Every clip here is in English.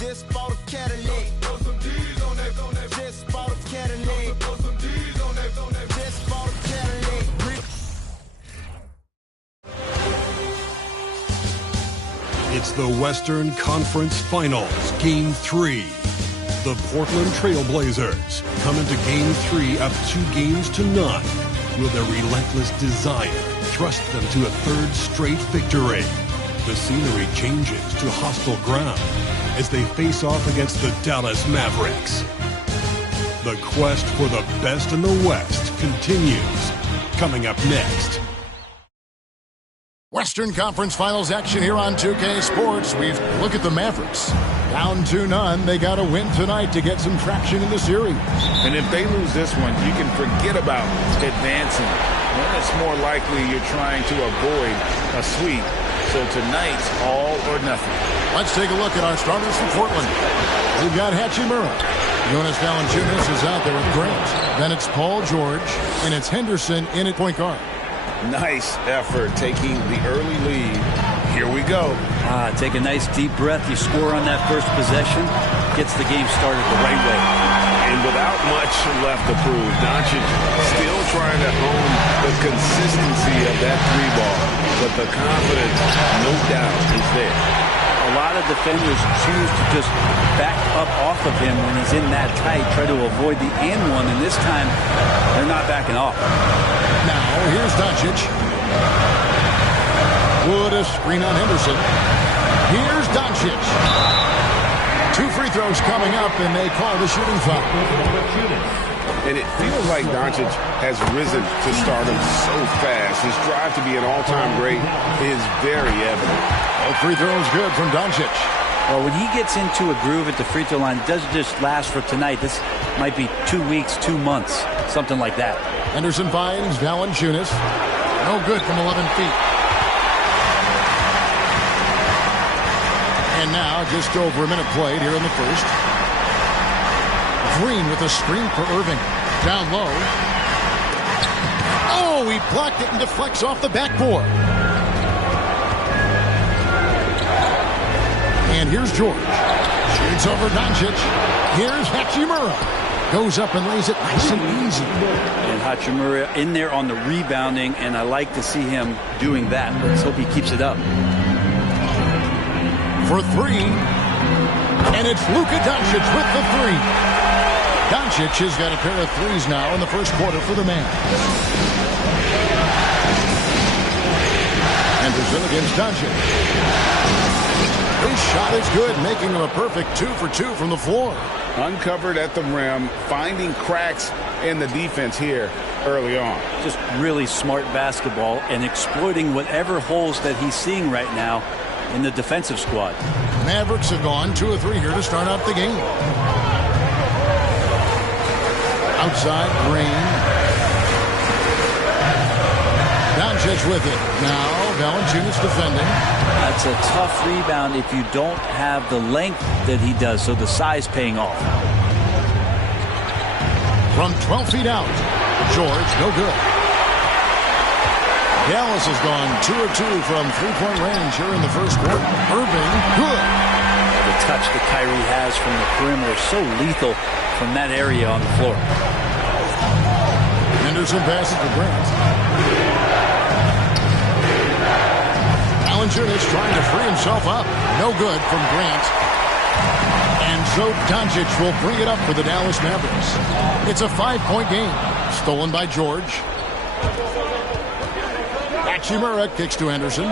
Just bought a Cadillac. Throw some D's on that. Just bought a Cadillac. Throw some D's on that. Just bought a Cadillac. It's the Western Conference Finals, Game 3. The Portland Trail Blazers come into Game 3 up 2-0. Will their relentless desire thrust them to a third straight victory? The scenery changes to hostile ground as they face off against the Dallas Mavericks. The quest for the best in the West continues. Coming up next. Western Conference Finals action here on 2K Sports. We look at the Mavericks. Down 2-0. They got to win tonight to get some traction in the series. And if they lose this one, you can forget about advancing. Then it's more likely you're trying to avoid a sweep. So tonight's all or nothing. Let's take a look at our starters for Portland. We've got Hachimura. Jonas Valanciunas is out there with Grant. Then it's Paul George. And it's Henderson in at point guard. Nice effort taking the early lead. Here we go. Take a nice deep breath. You score on that first possession. Gets the game started the right way. And without much left to prove, Doncic still trying to hone the consistency of that three ball. But the confidence, no doubt, is there. A lot of defenders choose to just back up off of him when he's in that tight, try to avoid the and one, and this time they're not backing off. Now, here's Doncic. Wood a screen on Henderson. Here's Doncic. 2 free throws coming up, and they call the shooting foul. And it feels like Doncic has risen to stardom so fast. His drive to be an all-time great is very evident. Both free throws good from Doncic. Well, when he gets into a groove at the free throw line, it doesn't just last for tonight. This might be 2 weeks, 2 months, something like that. Henderson finds Valanciunas. No good from 11 feet. And now, just over a minute played here in the first. Green with a screen for Irving. Down low. Oh, he blocked it and deflects off the backboard. And here's George. Shoots over Doncic. Here's Hachimura. Goes up and lays it nice and easy. And Hachimura in there on the rebounding, and I like to see him doing that. Let's hope he keeps it up. For 3. And it's Luka Doncic with the 3. Doncic has got a pair of threes now in the first quarter for the Mavs. Henderson against Doncic. His shot is good, making him a perfect 2 for 2 from the floor. Uncovered at the rim, finding cracks in the defense here early on. Just really smart basketball and exploiting whatever holes that he's seeing right now in the defensive squad. Mavericks have gone 2 of 3 here to start out the game. Outside, Green. Doncic with it. Now, Valanciunas defending. That's a tough rebound if you don't have the length that he does, so the size paying off. From 12 feet out, George, no good. Dallas has gone 2 of 2 from three-point range here in the first quarter. Irving, good. The touch that Kyrie has from the perimeter, so lethal from that area on the floor. Henderson passes to Grant. Valanciunas trying to free himself up. No good from Grant. And so Doncic will bring it up for the Dallas Mavericks. It's a 5-point game. Stolen by George. Hachimura kicks to Henderson.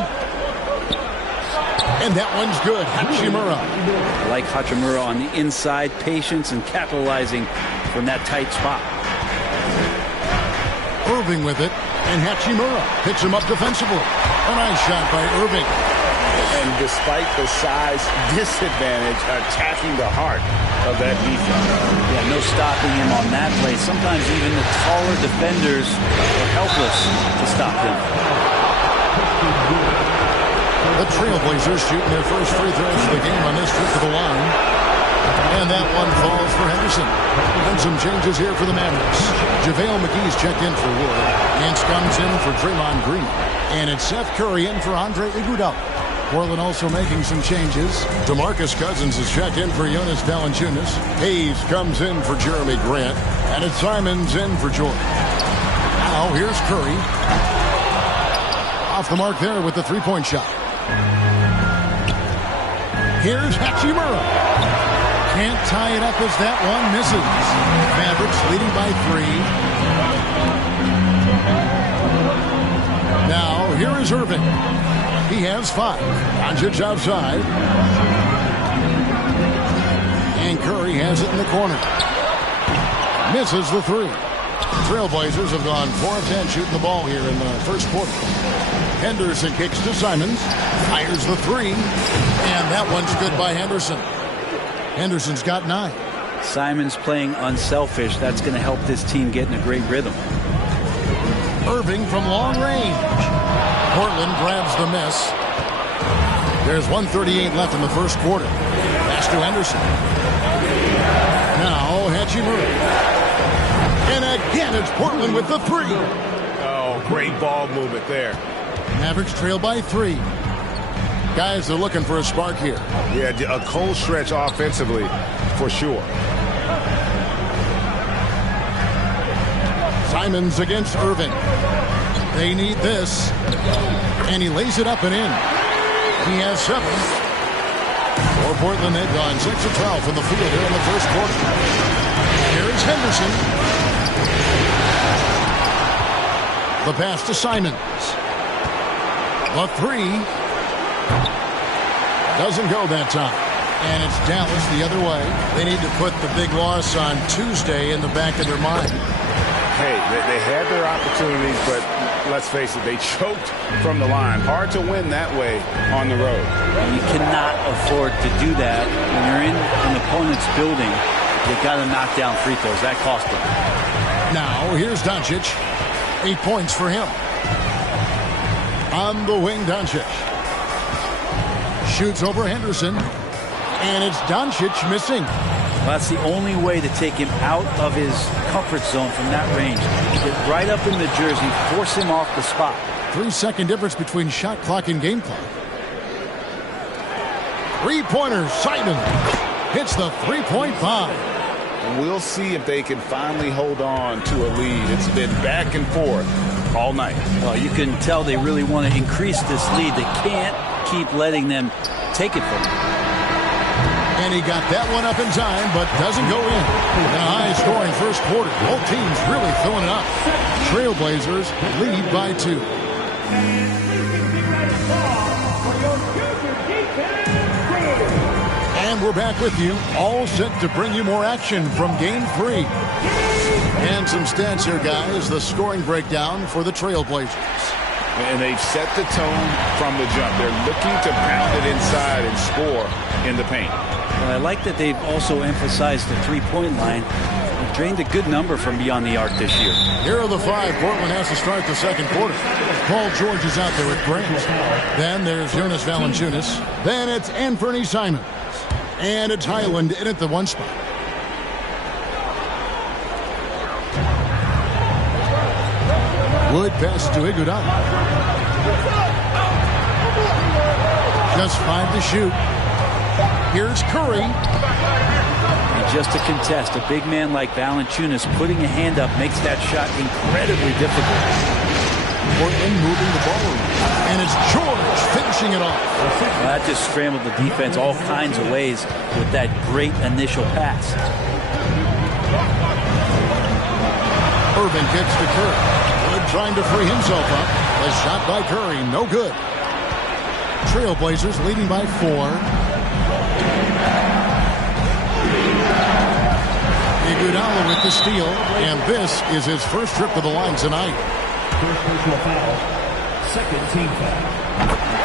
And that one's good. Hachimura. I like Hachimura on the inside. Patience and capitalizing from that tight spot. Irving with it. And Hachimura picks him up defensively. A nice shot by Irving. And despite the size disadvantage, attacking the heart of that defense. Yeah, no stopping him on that play. Sometimes even the taller defenders are helpless to stop him. The Trailblazers shooting their first free throws of the game on this trip to the line. And that one falls for Henderson. And some changes here for the Mavericks. JaVale McGee's checked in for Wood. Nance comes in for Draymond Green. And it's Seth Curry in for Andre Iguodala. Portland also making some changes. DeMarcus Cousins is checked in for Jonas Valanciunas. Hayes comes in for Jeremy Grant. And it's Simons in for Jordan. Now here's Curry. Off the mark there with the three-point shot. Here's Hachimura. Can't tie it up as that one misses. Mavericks leading by 3. Now here is Irving. He has 5. Doncic outside. And Curry has it in the corner. Misses the 3. Trailblazers have gone 4 of 10 shooting the ball here in the first quarter. Henderson kicks to Simons. Fires the 3. And that one's good by Henderson. Henderson's got 9. Simons playing unselfish. That's going to help this team get in a great rhythm. Irving from long range. Portland grabs the miss. There's 1:38 left in the first quarter. Pass to Henderson. Now Hachimura. And again it's Portland with the 3. Oh, great ball movement there. Mavericks trail by 3. Guys are looking for a spark here. Yeah, a cold stretch offensively for sure. Simons against Irving. They need this. And he lays it up and in. He has 7. For Portland, they've gone 6 of 12 from the field here in the first quarter. Here's Henderson. The pass to Simons. The 3. Doesn't go that time. And it's Dallas the other way. They need to put the big loss on Tuesday in the back of their mind. Hey, they had their opportunities, but let's face it, they choked from the line. Hard to win that way on the road. You cannot afford to do that. When you're in an opponent's building, you've got to knock down free throws. That cost them. Now, here's Doncic. 8 points for him. On the wing, Doncic. Shoots over Henderson. And it's Doncic missing. Well, that's the only way to take him out of his comfort zone from that range. Get right up in the jersey, force him off the spot. 3-second difference between shot clock and game clock. Three-pointer, Simon hits the three-point bomb. We'll see if they can finally hold on to a lead. It's been back and forth all night. Well, you can tell they really want to increase this lead. They can't keep letting them take it from them. And he got that one up in time, but doesn't go in. In a high-scoring first quarter. Both teams really filling it up. Trailblazers lead by 2. And we're back with you, all set to bring you more action from Game 3. And some stats here, guys. The scoring breakdown for the Trailblazers. And they've set the tone from the jump. They're looking to pound it inside and score in the paint. Well, I like that they've also emphasized the three-point line. They've drained a good number from beyond the arc this year. Here are the 5. Portland has to start the second quarter. Paul George is out there with Grant. Then there's Jonas Valanciunas. Then it's Anthony Simons. And it's Highland in at the 1 spot. Wood passes to Iguodala. Just 5 to shoot. Here's Curry. And just to contest, a big man like Valanciunas putting a hand up makes that shot incredibly difficult. Portland moving the ball around. And it's George finishing it off. Well, that just scrambled the defense all kinds of ways with that great initial pass. Irving kicks to Curry. Wood trying to free himself up. A shot by Curry, no good. Trailblazers leading by 4. Iguodala with the steal, and this is his first trip to the line tonight. First personal foul. Second team foul.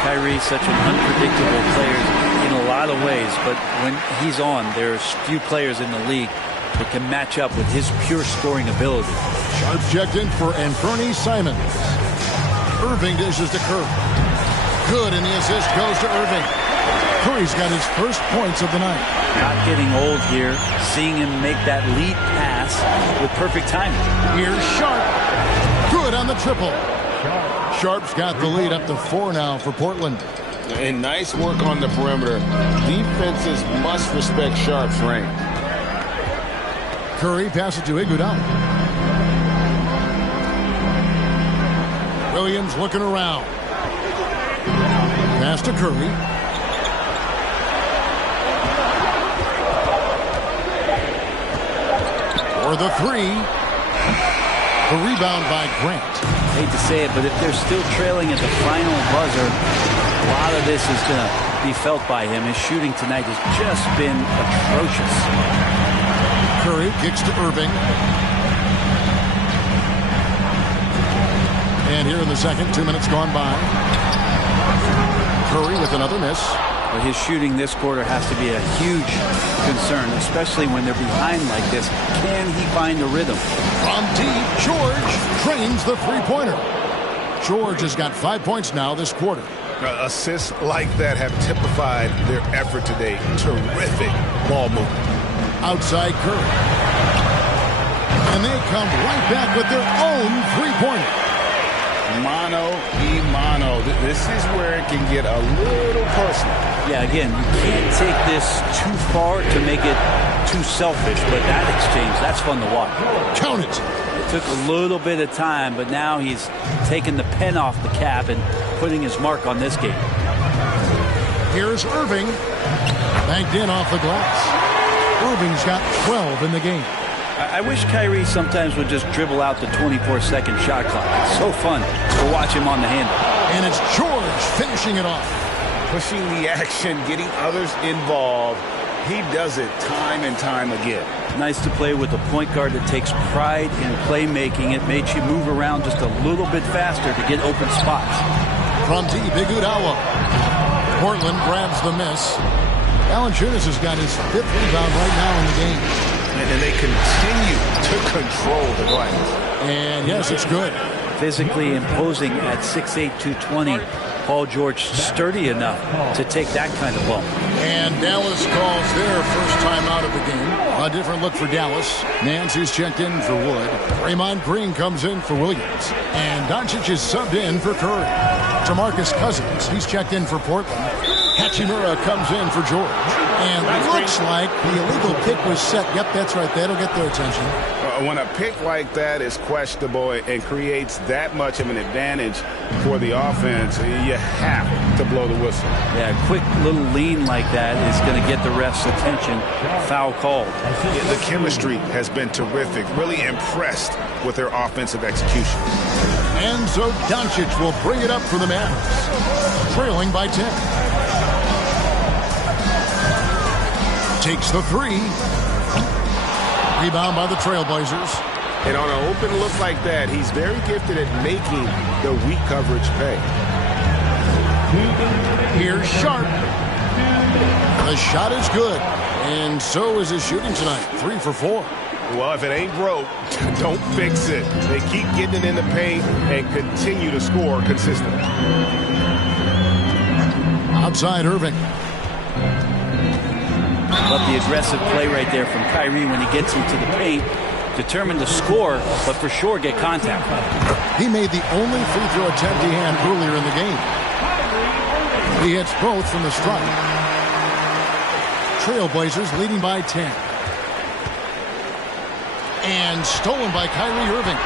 Kyrie's such an unpredictable player in a lot of ways, but when he's on, there's few players in the league that can match up with his pure scoring ability. Sharp checked in for Anthony Simons. Irving dishes to Curry. Good, and the assist goes to Irving. Curry's got his first points of the night. Not getting old here, seeing him make that lead pass with perfect timing. Here's Sharp. Good on the triple. Sharp's got the lead up to 4 now for Portland. And nice work on the perimeter. Defenses must respect Sharp's range. Curry passes to Iguodala. Williams looking around. Pass to Curry. For the three. The rebound by Grant. Hate to say it, but if they're still trailing at the final buzzer, a lot of this is going to be felt by him. His shooting tonight has just been atrocious. Curry kicks to Irving. And here in the second, 2 minutes gone by. Curry with another miss. But his shooting this quarter has to be a huge concern, especially when they're behind like this. Can he find the rhythm? From deep, George drains the three-pointer. George has got 5 points now this quarter. Assists like that have typified their effort today. Terrific ball movement. Outside Curry. And they come right back with their own three-pointer. Mano. This is where it can get a little personal. Yeah, again, you can't take this too far to make it too selfish, but that exchange, that's fun to watch. Count it. It took a little bit of time, but now he's taking the pen off the cap and putting his mark on this game. Here's Irving. Banked in off the glass. Irving's got 12 in the game. I wish Kyrie sometimes would just dribble out the 24-second shot clock. It's so fun to watch him on the handle. And it's George finishing it off. Pushing the action, getting others involved. He does it time and time again. Nice to play with a point guard that takes pride in playmaking. It makes you move around just a little bit faster to get open spots. From deep, Iguodala. Portland grabs the miss. Valanciunas has got his 5th rebound right now in the game. And they continue to control the glass. And yes, it's good. Physically imposing at 6'8", 220. Paul George sturdy enough to take that kind of bump. And Dallas calls their first time out of the game. A different look for Dallas. Nancy's checked in for Wood. Draymond Green comes in for Williams. And Doncic is subbed in for Curry. DeMarcus Cousins, he's checked in for Portland. Hachimura comes in for George. And looks like the illegal kick was set. Yep, that's right. That'll get their attention. When a pick like that is questionable and creates that much of an advantage for the offense, you have to blow the whistle. Yeah, a quick little lean like that is going to get the ref's attention. Foul called. Yeah, the chemistry has been terrific. Really impressed with their offensive execution. And so Doncic will bring it up for the Mavericks. Trailing by 10. Takes the three. Rebound by the Trailblazers. And on an open look like that, he's very gifted at making the weak coverage pay. Here's Sharp. The shot is good. And so is his shooting tonight. 3 for 4. Well, if it ain't broke, don't fix it. They keep getting it in the paint and continue to score consistently. Outside Irving. Love the aggressive play right there from Kyrie when he gets into the paint. Determined to score, but for sure get contact. He made the only free throw attempt he had earlier in the game. He hits both from the stripe. Trailblazers leading by 10. And stolen by Kyrie Irving.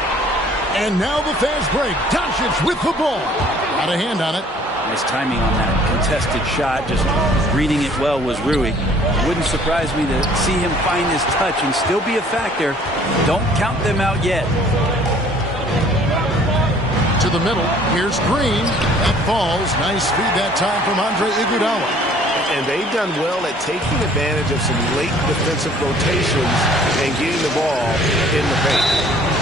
And now the fast break. Doncic with the ball. Got a hand on it. Nice timing on that contested shot. Just reading it well was Rui. Wouldn't surprise me to see him find his touch and still be a factor. Don't count them out yet. To the middle. Here's Green. That falls. Nice feed that time from Andre Iguodala. And they've done well at taking advantage of some late defensive rotations and getting the ball in the paint.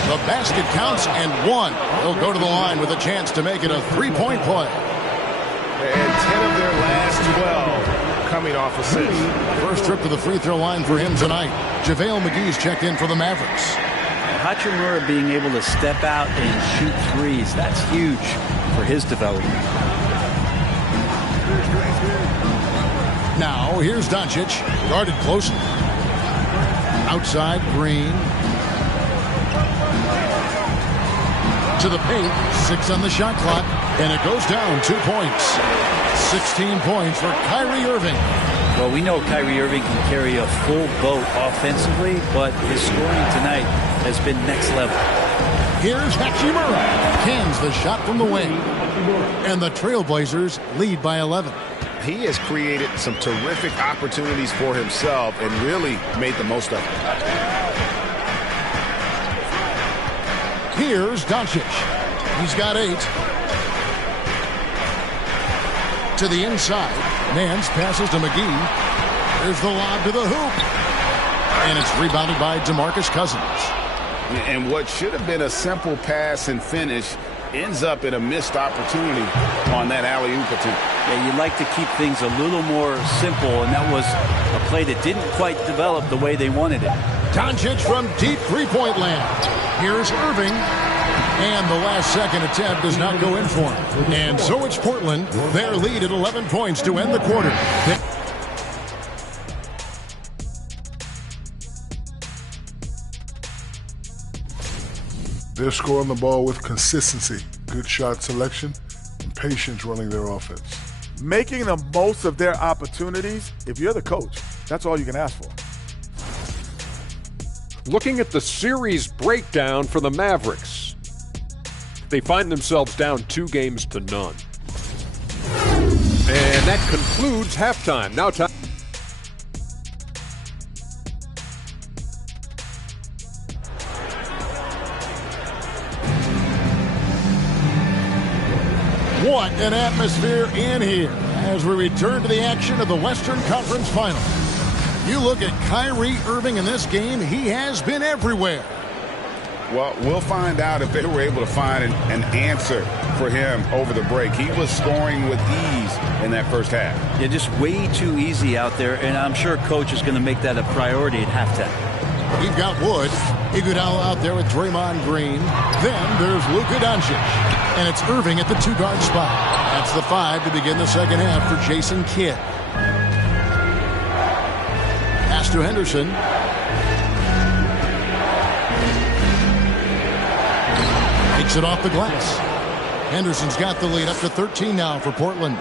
The basket counts and one. They'll go to the line with a chance to make it a three-point play. And 10 of their last 12 coming off assists. First trip to the free throw line for him tonight. JaVale McGee's checked in for the Mavericks. Hachimura being able to step out and shoot threes, that's huge for his development. Now, here's Doncic, guarded closely. Outside, Green. to the paint. 6 on the shot clock. And it goes down 2 points. 16 points for Kyrie Irving. Well, we know Kyrie Irving can carry a full boat offensively, but his scoring tonight has been next level. Here's Hachimura. Cans the shot from the wing. And the Trailblazers lead by 11. He has created some terrific opportunities for himself and really made the most of it. Here's Doncic. He's got 8. To the inside. Nance passes to McGee. There's the lob to the hoop. And it's rebounded by DeMarcus Cousins. And what should have been a simple pass and finish ends up in a missed opportunity on that alley-oop attempt. Yeah, you'd like to keep things a little more simple, and that was a play that didn't quite develop the way they wanted it. Doncic from deep three-point land. Here's Irving. And the last second attempt does not go in for him. And so it's Portland. Their lead at 11 points to end the quarter. They're scoring the ball with consistency, good shot selection, and patience running their offense. Making the most of their opportunities, if you're the coach, that's all you can ask for. Looking at the series breakdown for the Mavericks, they find themselves down 2-0. And that concludes halftime. Now time. What an atmosphere in here as we return to the action of the Western Conference Final. You look at Kyrie Irving in this game, he has been everywhere. Well, we'll find out if they were able to find an answer for him over the break. He was scoring with ease in that first half. Yeah, just way too easy out there, and I'm sure Coach is going to make that a priority at halftime. You've got Wood. Iguodala out there with Draymond Green. Then there's Luka Doncic. And it's Irving at the 2-guard spot. That's the 5 to begin the second half for Jason Kidd. Pass to Henderson. Takes it off the glass. Henderson's got the lead up to 13 now for Portland.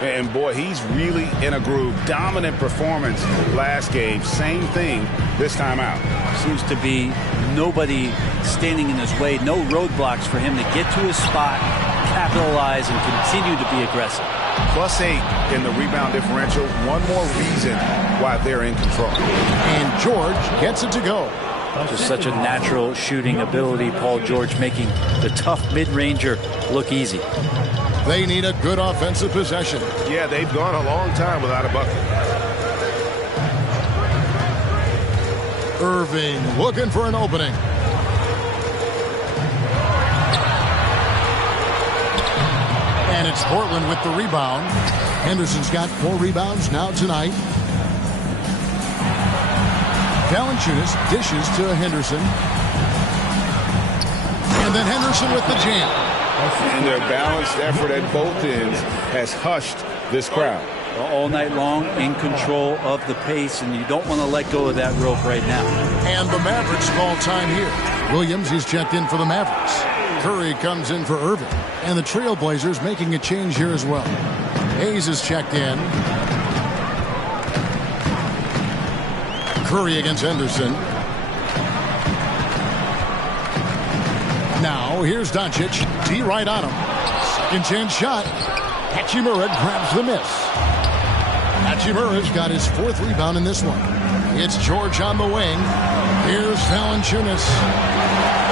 And boy, he's really in a groove. Dominant performance last game. Same thing this time out. Seems to be nobody standing in his way. No roadblocks for him to get to his spot, capitalize, and continue to be aggressive. +8 in the rebound differential. One more reason why they're in control. And George gets it to go. Just such a natural shooting ability. Paul George making the tough mid-ranger look easy. They need a good offensive possession. Yeah, they've gone a long time without a bucket. Irving looking for an opening. And it's Portland with the rebound. Henderson's got 4 rebounds now tonight. Valanciunas dishes to Henderson. And then Henderson with the jam. And their balanced effort at both ends has hushed this crowd. All night long, in control of the pace, and you don't want to let go of that rope right now. And the Mavericks call time here. Williams is checked in for the Mavericks. Curry comes in for Irving. And the Trailblazers making a change here as well. Hayes is checked in. Curry against Henderson. Now, here's Doncic. D right on him. Second chance shot. Hachimura grabs the miss. Hachimura's got his 4th rebound in this one. It's George on the wing. Here's Valanciunas.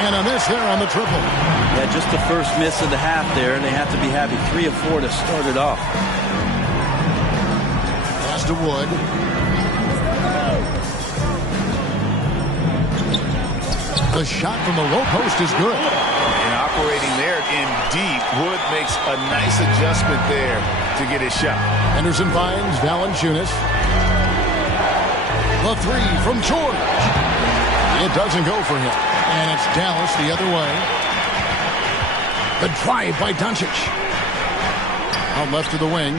And a miss there on the triple. Yeah, just the first miss of the half there, and they have to be happy. 3 of 4 to start it off. Pass to Wood. The shot from the low post is good. And operating there in deep, Wood makes a nice adjustment there to get his shot. Henderson finds Valanciunas. The 3 from George. It doesn't go for him. And it's Dallas the other way. The drive by Doncic. Out left to the wing.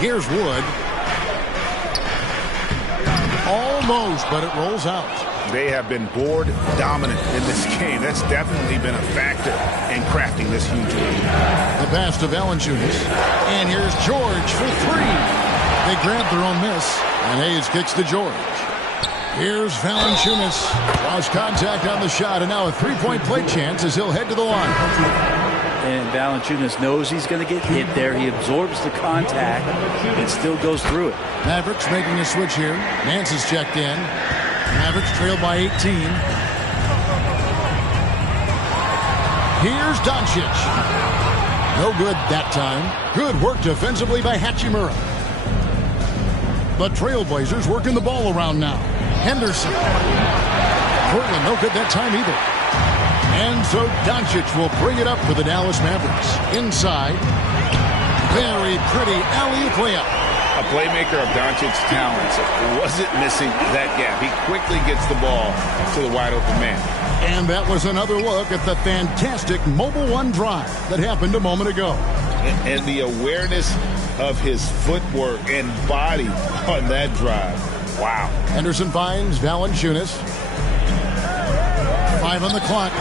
Here's Wood. Almost, but it rolls out. They have been board dominant in this game. That's definitely been a factor in crafting this huge lead. The pass to Valanciunas. And here's George for three. They grab their own miss, and Hayes kicks to George. Here's Valanciunas. Lost contact on the shot, and now a three-point play chance as he'll head to the line. And Valanciunas knows he's going to get hit there. He absorbs the contact and still goes through it. Mavericks making a switch here. Nance is checked in. Mavericks trailed by 18. Here's Doncic. No good that time. Good work defensively by Hachimura. The Trailblazers working the ball around now. Henderson. Portland no good that time either. And so Doncic will bring it up for the Dallas Mavericks. Inside. Very pretty alley-oop layup. A playmaker of Doncic's talents wasn't missing that gap. He quickly gets the ball to the wide-open man. And that was another look at the fantastic Mobile One drive that happened a moment ago. And the awareness of his footwork and body on that drive. Wow. Henderson finds Valanciunas. 5 on the clock.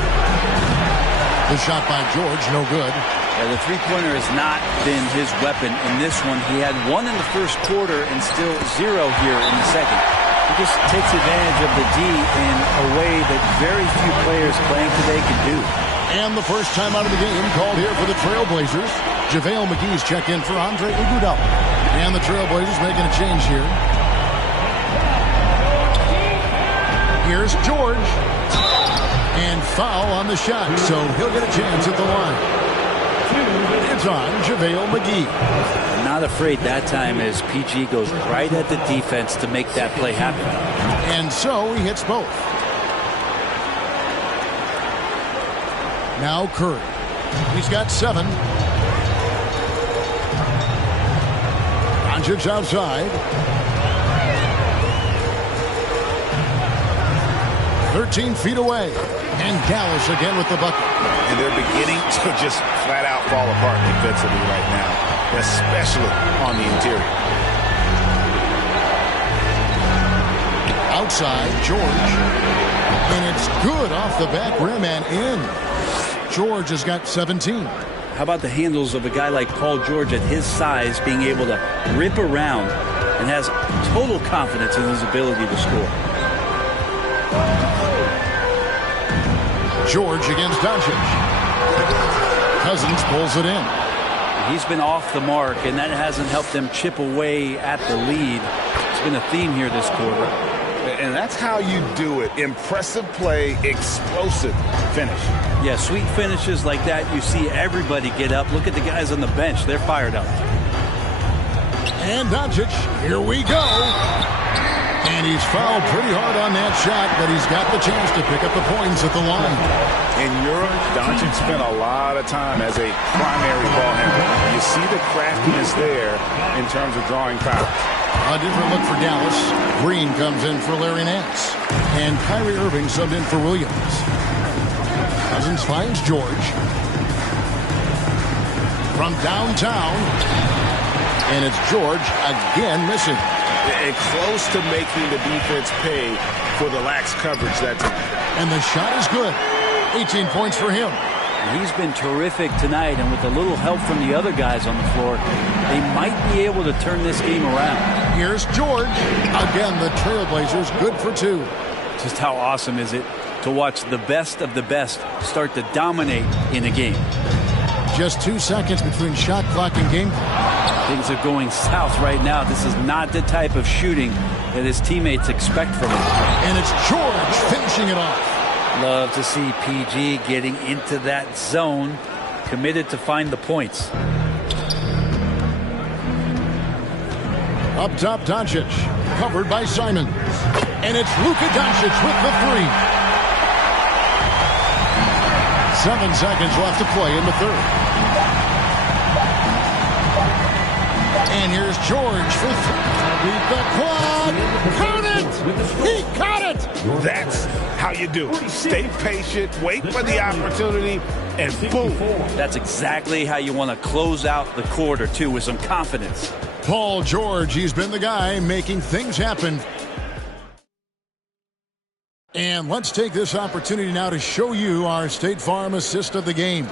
The shot by George, no good. Yeah, the three-pointer has not been his weapon in this one. He had one in the first quarter and still 0 here in the second. He just takes advantage of the D in a way that very few players playing today can do. And the first time out of the game called here for the Trailblazers. JaVale McGee's checked in for Andre Iguodala. And the Trailblazers making a change here. Here's George. And foul on the shot, so he'll get a chance at the line. It's on JaVale McGee. Not afraid that time as PG goes right at the defense to make that play happen. And so he hits both. Now Curry. He's got 7. Doncic outside. 13 feet away. And Dallas again with the bucket. And they're beginning to just flat out fall apart defensively right now, especially on the interior. Outside, George. And it's good off the back rim and in. George has got 17. How about the handles of a guy like Paul George at his size being able to rip around and has total confidence in his ability to score. George against Doncic. Cousins pulls it in. He's been off the mark, and that hasn't helped them chip away at the lead. It's been a theme here this quarter. And that's how you do it. Impressive play, explosive finish. Yeah, sweet finishes like that, you see everybody get up. Look at the guys on the bench. They're fired up. And Doncic, here we go. And he's fouled pretty hard on that shot, but he's got the chance to pick up the points at the line. In Europe, Doncic spent a lot of time as a primary ball handler. You see the craftiness there in terms of drawing fouls. A different look for Dallas. Green comes in for Larry Nance. And Kyrie Irving subbed in for Williams. Cousins finds George. From downtown. And it's George again missing. And close to making the defense pay for the lax coverage that time. And the shot is good. 18 points for him. He's been terrific tonight, and with a little help from the other guys on the floor, they might be able to turn this game around. Here's George. Again, the Trailblazers good for 2. Just how awesome is it to watch the best of the best start to dominate in a game? Just 2 seconds between shot clock and game clock. Things are going south right now. This is not the type of shooting that his teammates expect from him. And it's George finishing it off. Love to see PG getting into that zone, committed to find the points. Up top, Doncic, covered by Simons. And it's Luka Doncic with the 3. 7 seconds left to play in the third. And here's George for 3. Beat the clock. Count it! He caught it! That's how you do it. Stay patient, wait for the opportunity, and boom. That's exactly how you want to close out the quarter, too, with some confidence. Paul George, he's been the guy making things happen. And let's take this opportunity now to show you our State Farm assist of the game.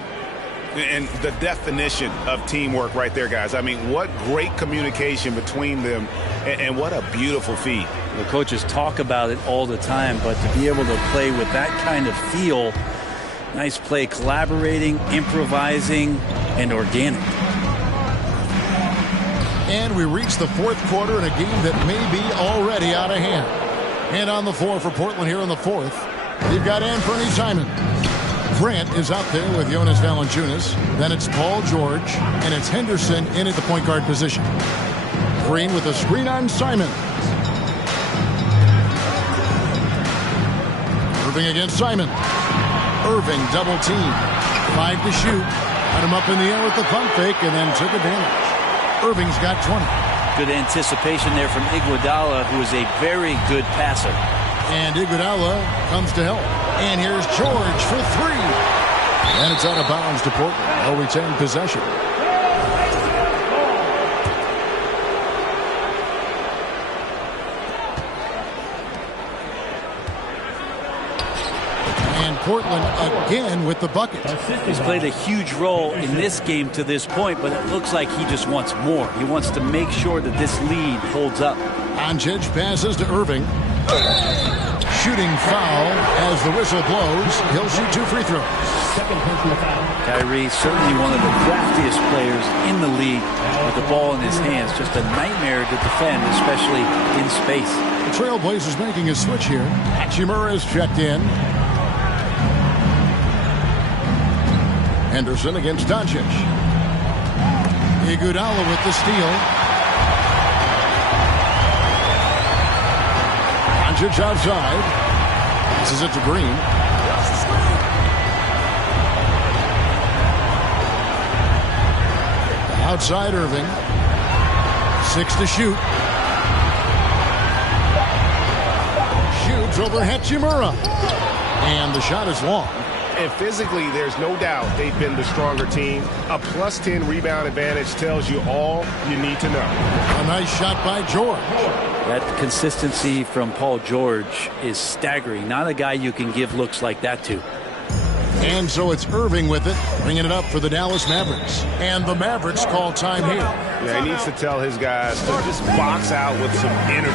And the definition of teamwork right there, guys. I mean, what great communication between them, and what a beautiful feed. The coaches talk about it all the time, but to be able to play with that kind of feel, nice play, collaborating, improvising, and organic. And we reach the fourth quarter in a game that may be already out of hand. And on the floor for Portland here in the fourth, you've got Anthony Simon. Grant is out there with Jonas Valanciunas. Then it's Paul George, and it's Henderson in at the point guard position. Green with a screen on Simon. Irving against Simon. Irving double team. 5 to shoot. Got him up in the air with the pump fake and then took advantage. Irving's got 20. Good anticipation there from Iguodala, who is a very good passer. And Iguodala comes to help. And here's George for 3. And it's out of bounds to Portland. They'll retain possession. And Portland again with the bucket. He's played a huge role in this game to this point, but it looks like he just wants more. He wants to make sure that this lead holds up. Doncic passes to Irving. Shooting foul as the whistle blows. He'll shoot 2 free throws. Second personal foul. Kyrie, certainly one of the craftiest players in the league with the ball in his hands. Just a nightmare to defend, especially in space. The Trailblazers making a switch here. Hachimura is checked in. Henderson against Doncic. Iguodala with the steal. Doncic outside. This is it to Green. Outside Irving. 6 to shoot. Shoots over Hachimura. And the shot is long. And physically, there's no doubt they've been the stronger team. A plus 10 rebound advantage tells you all you need to know. A nice shot by George. That consistency from Paul George is staggering. Not a guy you can give looks like that to. And so it's Irving with it, bringing it up for the Dallas Mavericks. And the Mavericks call time here. Yeah, he needs to tell his guys to just box out with some energy.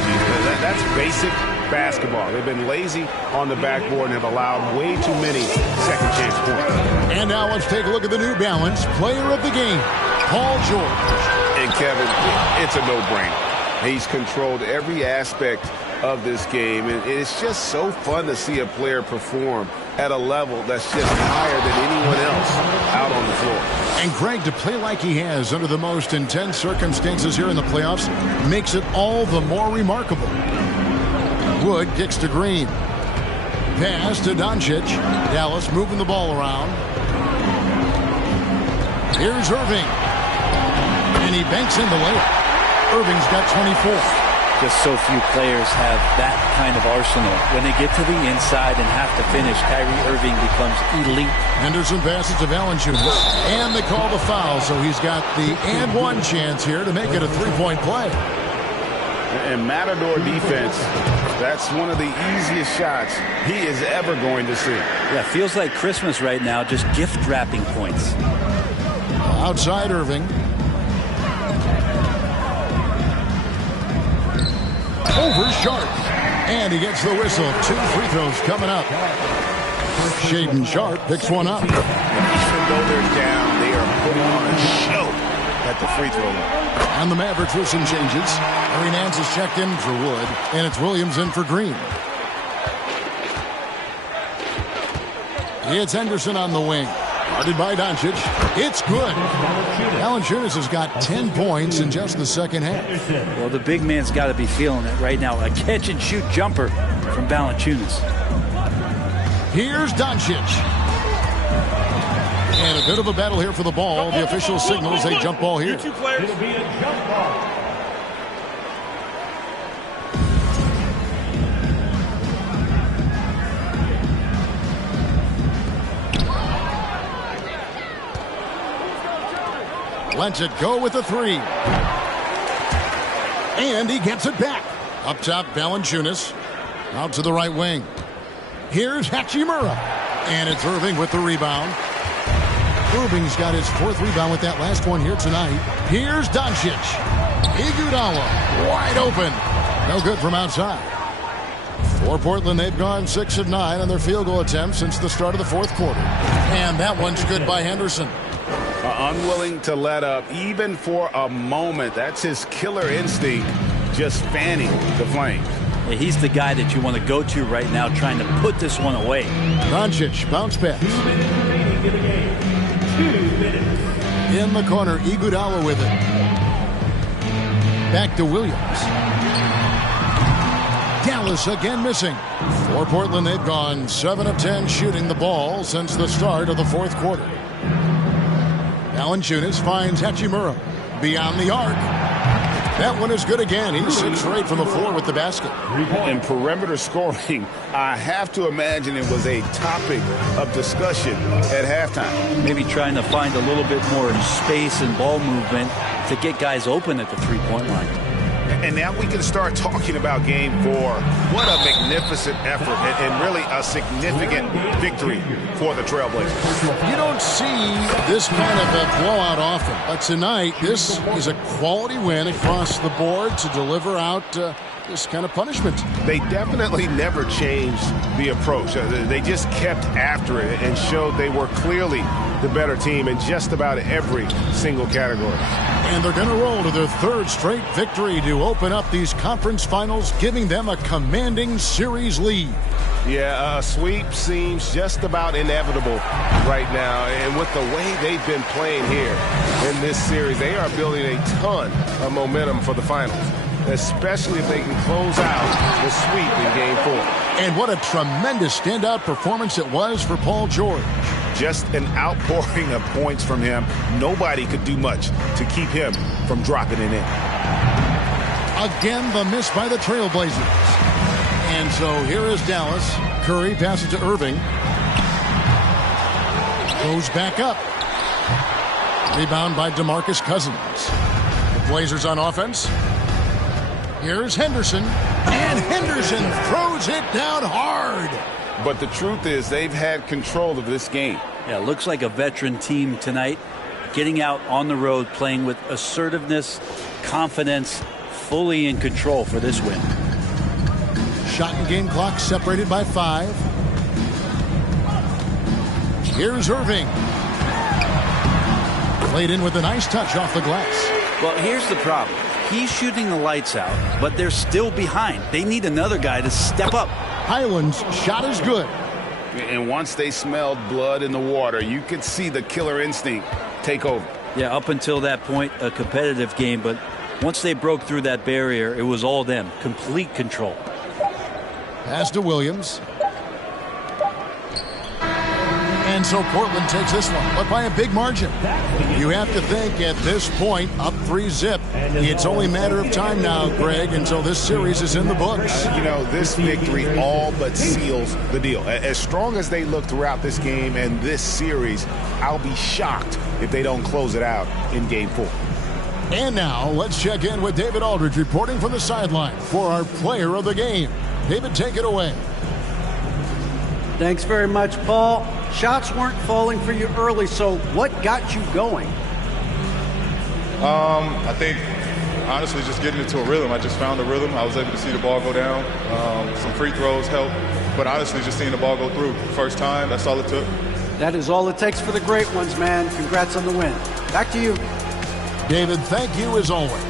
That's basic basketball. They've been lazy on the backboard and have allowed way too many second chance points. And now let's take a look at the New Balance player of the game, Paul George. And Kevin, it's a no-brainer. He's controlled every aspect of this game, and it's just so fun to see a player perform at a level that's just higher than anyone else out on the floor. And Greg, to play like he has under the most intense circumstances here in the playoffs makes it all the more remarkable. Wood kicks to Green. Pass to Doncic. Dallas moving the ball around. Here's Irving. And he banks in the layup. Irving's got 24. Just so few players have that kind of arsenal. When they get to the inside and have to finish, Kyrie Irving becomes elite. Henderson passes to Valanciunas. And they call the foul, so he's got the and one chance here to make it a three-point play. And Matador defense, that's one of the easiest shots he is ever going to see. Yeah, feels like Christmas right now, just gift wrapping points. Outside Irving. Over Sharp. And he gets the whistle. 2 free throws coming up. Shaedon Sharp picks one up. And even though they're down, they are putting on a show at the free throw line. And the Mavericks with some changes. Larry Nance is checked in for Wood. And it's Williams in for Green. It's Henderson on the wing. Guarded by Doncic. It's good. Valanciunas has got 10 points in just the second half. Well, the big man's got to be feeling it right now. A catch-and-shoot jumper from Valanciunas. Here's Doncic. And a bit of a battle here for the ball. The official signals a jump ball here. It'll be a jump ball. Lets it go with a 3. And he gets it back. Up top, Valanciunas. Out to the right wing. Here's Hachimura. And it's Irving with the rebound. Irving's got his 4th rebound with that last one here tonight. Here's Doncic. Iguodala wide open. No good from outside. For Portland, they've gone 6 of 9 on their field goal attempts since the start of the 4th quarter. And that one's good by Henderson. Unwilling to let up even for a moment. That's his killer instinct, just fanning the flames. Yeah, he's the guy that you want to go to right now, trying to put this one away. Doncic, bounce pass. 2 minutes remaining in the game. 2 minutes. In the corner, Iguodala with it. Back to Williams. Dallas again missing. For Portland, they've gone 7 of 10 shooting the ball since the start of the 4th quarter. Valanciunas finds Hachimura beyond the arc. That one is good again. He's 6 for 8 from the floor with the basket. In perimeter scoring, I have to imagine it was a topic of discussion at halftime. Maybe trying to find a little bit more space and ball movement to get guys open at the three-point line. And now we can start talking about Game 4. What a magnificent effort and really a significant victory for the Trailblazers. You don't see this kind of a blowout often, but tonight this is a quality win across the board to deliver out this kind of punishment. They definitely never changed the approach. They just kept after it and showed they were clearly the better team in just about every single category. And they're going to roll to their 3rd straight victory to open up these conference finals, giving them a commanding series lead. Yeah, a sweep seems just about inevitable right now. And with the way they've been playing here in this series, they are building a ton of momentum for the finals, especially if they can close out the sweep in Game 4. And what a tremendous standout performance it was for Paul George. Just an outpouring of points from him. Nobody could do much to keep him from dropping it in. Again, the miss by the Trailblazers. And so here is Dallas. Curry passes to Irving. Goes back up. Rebound by DeMarcus Cousins. The Blazers on offense. Here's Henderson. And Henderson throws it down hard. But the truth is they've had control of this game. Yeah, looks like a veteran team tonight, getting out on the road, playing with assertiveness, confidence, fully in control for this win. Shot and game clock separated by 5. Here's Irving. Played in with a nice touch off the glass. Well, here's the problem. He's shooting the lights out, but they're still behind. They need another guy to step up. Highland's shot is good. And once they smelled blood in the water, you could see the killer instinct take over. Yeah, up until that point, a competitive game, but once they broke through that barrier, it was all them. Complete control. Pass to Williams. And so Portland takes this one, but by a big margin. You have to think at this point, up 3-zip. It's only a matter of time now, Greg, until this series is in the books. You know, this victory all but seals the deal. As strong as they look throughout this game and this series, I'll be shocked if they don't close it out in Game 4. And now, let's check in with David Aldridge reporting from the sideline for our player of the game. David, take it away. Thanks very much, Paul. Shots weren't falling for you early, so what got you going? I think, honestly, just getting into a rhythm. I just found a rhythm. I was able to see the ball go down. Some free throws helped. But honestly, just seeing the ball go through first time, that's all it took. That is all it takes for the great ones, man. Congrats on the win. Back to you. David, thank you as always.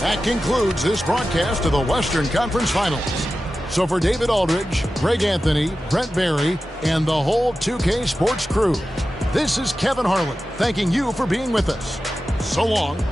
That concludes this broadcast of the Western Conference Finals. So for David Aldridge, Greg Anthony, Brent Barry, and the whole 2K Sports crew, this is Kevin Harlan thanking you for being with us. So long.